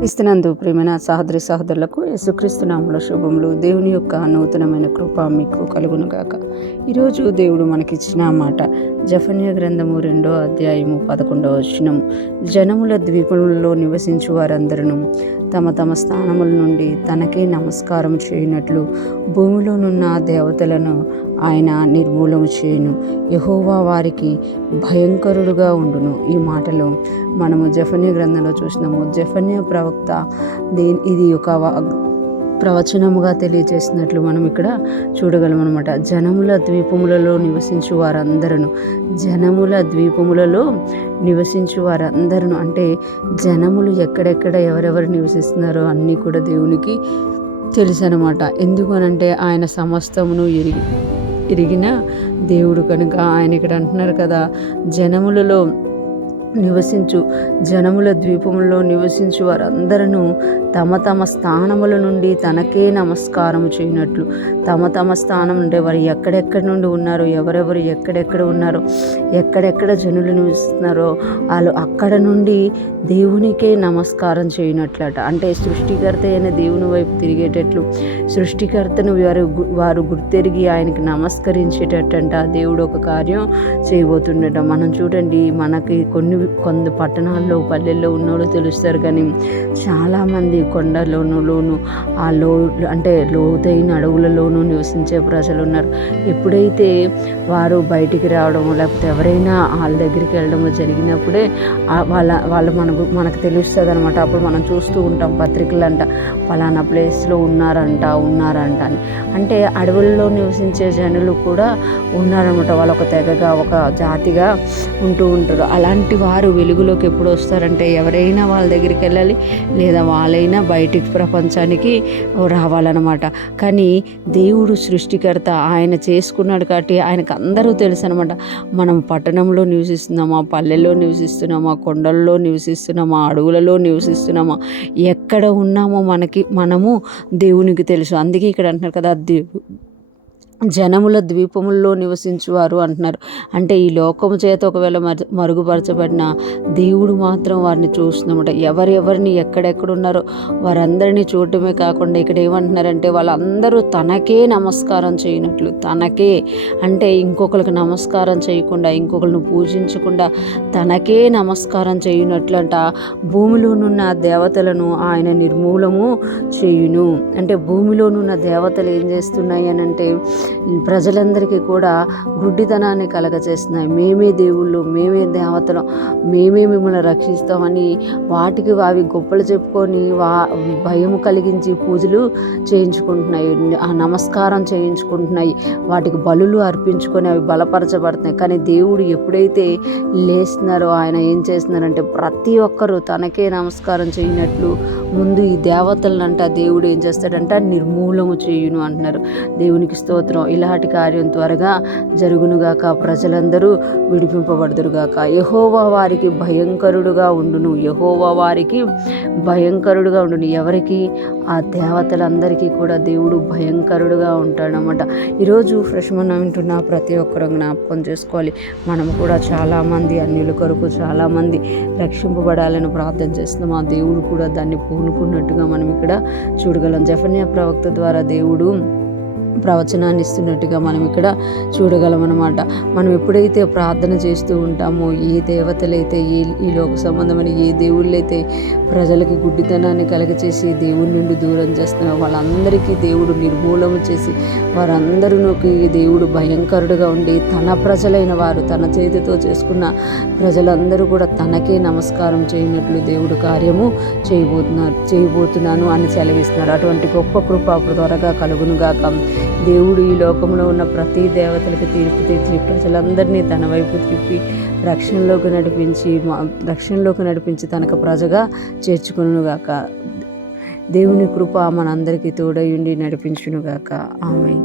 క్రీస్తునందు ప్రియమైన సహోదరి సహోదరులకు యేసుక్రీస్తు నామములో శుభములు. దేవుని యొక్క నూతనమైన కృప మీకు కలుగును గాక. ఈరోజు దేవుడు మనకిచ్చిన మాట జెఫన్యా గ్రంథము 2వ అధ్యాయము 11వ వచనము. జనముల ద్వీపములలో నివసించు వారందరూ తమ తమ స్థానముల నుండి తనకే నమస్కారం చేయనట్లు భూమిలోనున్న దేవతలను ఆయన నిర్మూలము చేయును. యెహోవా వారికి భయంకరుడుగా ఉండును. ఈ మాటలు మనము జెఫన్యా గ్రంథంలో చూసినాము. జెఫన్యా ప్రవక్త ఇది ఒక ప్రవచనముగా తెలియజేసినట్లు మనం ఇక్కడ చూడగలం అనమాట. జనముల ద్వీపములలో నివసించు వారందరూ అంటే జనములు ఎక్కడెక్కడ ఎవరెవరు నివసిస్తున్నారో అన్నీ కూడా దేవునికి తెలుసు అనమాట. ఎందుకు అనంటే ఆయన సమస్తమును ఎరిగిన దేవుడు కనుక ఆయన ఇక్కడ అంటున్నారు కదా, జనముల ద్వీపములలో నివసించు వారందరూ తమ తమ స్థానముల నుండి తనకే నమస్కారం చేయనట్లు, తమ స్థానం నుండి వారు ఎక్కడెక్కడి నుండి ఉన్నారో, ఎవరెవరు ఎక్కడెక్కడ ఉన్నారో, ఎక్కడెక్కడ జనులు నివసిస్తున్నారో వాళ్ళు అక్కడ నుండి దేవునికే నమస్కారం చేయనట్లట. అంటే సృష్టికర్త అయిన దేవుని వైపు తిరిగేటట్లు, సృష్టికర్తను వారు గుర్తెరిగి ఆయనకి నమస్కరించేటట్టంట దేవుడు ఒక కార్యం చేయబోతుండట. మనం చూడండి, మనకి కొన్ని పట్టణాల్లో పల్లెల్లో ఉన్నోళ్ళు తెలుస్తారు, కానీ చాలామంది కొండలోను అంటే లోతైన అడవులలోనూ నివసించే ప్రజలు ఉన్నారు. ఎప్పుడైతే వారు బయటికి రావడం లేకపోతే ఎవరైనా వాళ్ళ దగ్గరికి వెళ్ళడం జరిగినప్పుడే వాళ్ళు మనకు తెలుస్తుంది అనమాట. అప్పుడు మనం చూస్తూ ఉంటాం పత్రికలు అంట, ఫలానా ప్లేస్లో ఉన్నారంట అని. అంటే అడవుల్లో నివసించే జనులు కూడా ఉన్నారనమాట. వాళ్ళు ఒక తెగగా ఒక జాతిగా ఉంటూ ఉంటారు. అలాంటి వారు వెలుగులోకి ఎప్పుడు వస్తారంటే ఎవరైనా వాళ్ళ దగ్గరికి వెళ్ళాలి, లేదా వాళ్ళైనా బయటికి ప్రపంచానికి రావాలన్నమాట. కానీ దేవుడు సృష్టికర్త, ఆయన చేసుకున్నాడు కాబట్టి ఆయనకు అందరూ తెలుసు అనమాట. మనం పట్టణంలో నివసిస్తున్నామా, పల్లెల్లో నివసిస్తున్నామా, కొండల్లో నివసిస్తున్నామా, అడవులలో నివసిస్తున్నామా, ఎక్కడ ఉన్నామో మనము దేవునికి తెలుసు. అందుకే ఇక్కడ అంటున్నారు కదా, జనముల ద్వీపముల్లో నివసించువారు అంటున్నారు. అంటే ఈ లోకము చేత ఒకవేళ మరుగుపరచబడిన దేవుడు మాత్రం వారిని చూస్తున్నామట. ఎవరెవరిని ఎక్కడెక్కడున్నారో వారందరినీ చూడటమే కాకుండా ఇక్కడ ఏమంటున్నారంటే వాళ్ళందరూ తనకే నమస్కారం చేయనట్లు, తనకే అంటే ఇంకొకరికి నమస్కారం చేయకుండా, ఇంకొకరిని పూజించకుండా తనకే నమస్కారం చేయనట్లంట భూమిలోనున్న దేవతలను ఆయన నిర్మూలము చేయును. అంటే భూమిలోనున్న దేవతలు ఏం చేస్తున్నాయి అని అంటే ప్రజలందరికీ కూడా గుడ్డితనాన్ని కలగచేస్తున్నాయి. మేమే దేవుళ్ళు, మేమే దేవతలు, మేమే మిమ్మల్ని రక్షిస్తామని వాటికి అవి గొప్పలు చెప్పుకొని భయం కలిగించి పూజలు చేయించుకుంటున్నాయి, ఆ నమస్కారం చేయించుకుంటున్నాయి, వాటికి బలులు అర్పించుకొని అవి బలపరచబడుతున్నాయి. కానీ దేవుడు ఎప్పుడైతే లేస్తున్నారో ఆయన ఏం చేస్తున్నారంటే ప్రతి ఒక్కరూ తనకే నమస్కారం చేయనట్లు ముందు ఈ దేవతలనంట దేవుడు ఏం చేస్తాడంట నిర్మూలము చేయును అంటున్నారు. దేవునికి స్తోత్రం. ఇలాంటి కార్యం త్వరగా జరుగునుగాక, ప్రజలందరూ విడిపింపబడుదురుగాక. యెహోవా వారికి భయంకరుడుగా ఉండును. ఎవరికి? ఆ దేవతలందరికీ కూడా దేవుడు భయంకరుడుగా ఉంటాడనమాట. ఈరోజు ఫ్రెష్ మనం వింటున్న ప్రతి ఒక్కరూ జ్ఞాపకం చేసుకోవాలి. మనం కూడా చాలామంది అన్యుల కొరకు చాలామంది రక్షింపబడాలని ప్రార్థన చేస్తున్నాం. ఆ దేవుడు కూడా దాన్ని పూనుకున్నట్టుగా మనం ఇక్కడ చూడగలం. జెఫన్యా ప్రవక్త ద్వారా దేవుడు ప్రవచనాన్ని ఇస్తున్నట్టుగా మనం ఇక్కడ చూడగలం అనమాట. మనం ఎప్పుడైతే ప్రార్థన చేస్తూ ఉంటామో, ఏ దేవతలైతే ఈ లోక సంబంధమైన ఏ దేవుళ్ళైతే ప్రజలకి గుడ్డితనాన్ని కలగచేసి దేవుడి నుండి దూరం చేస్తున్నారో వాళ్ళందరికీ దేవుడు నిర్మూలన చేసి వారందరిలోకి దేవుడు భయంకరుడుగా ఉండి తన ప్రజలైన వారు తన చేతితో చేసుకున్న ప్రజలందరూ కూడా తనకే నమస్కారం చేయనట్లు దేవుడు కార్యము చేయబోతున్నాను అని సెలవిస్తున్నారు. అటువంటి గొప్ప కృప త్వరగా కలుగునుగాక. దేవుడు ఈ లోకంలో ఉన్న ప్రతి దేవతలకు తీర్పు తీర్చి ప్రజలందరినీ తన వైపు తిప్పి రక్షణలోకి నడిపించి తనకు ప్రజగా చేర్చుకొనుగాక. దేవుని కృప మనందరికీ తోడయుండి నడిపించునుగాక. ఆమేన్.